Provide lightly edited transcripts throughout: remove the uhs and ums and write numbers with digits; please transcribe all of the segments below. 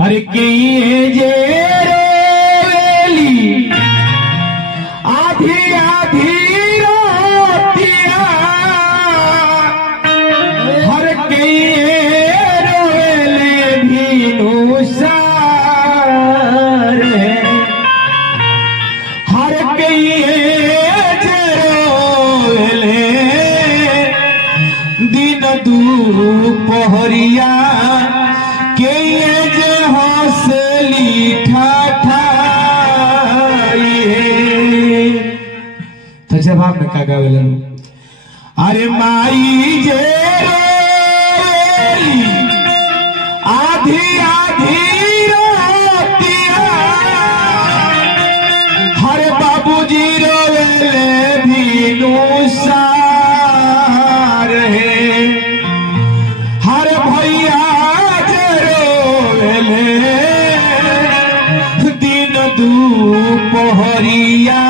हर के जे रोवेली आधी आधी रोतिया हर के रोवेले भीनु सारे हर के जे रोवेले दिन दुपहरिया के जे हंसली ठाठाई तो जवाब में का गावेलन अरे माई जे रोवेली आधी आधी रोतिया हर बाबूजी रोवेले भीनु सारे हर भैया जे रोवेले दिन दुपहरिया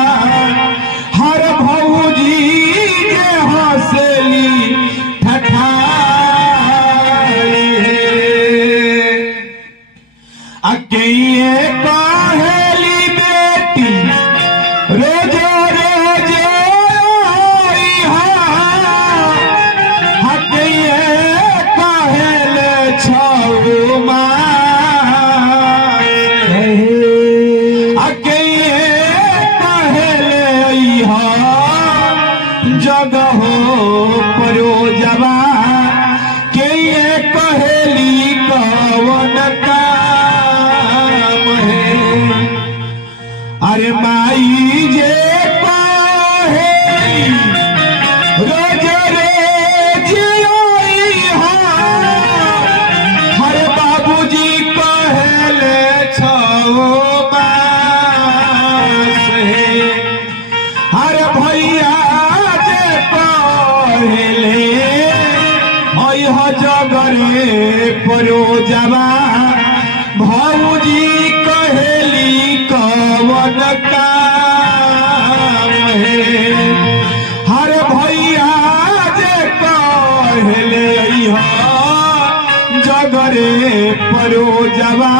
हर भौजी जे हंसली ठठाई अकेले कहेली बेटी रोज रोज हकेले कहेले छौ जगह परो जवा के कहेली कवन काम है अरे माई जे कहेली रोज रोज हर बाबूजी कहेले छौ मास है हर भैया जगरे परो जवा भौजी कहेली कवन काम है हर भैया जे कहेले जगरे परो जवा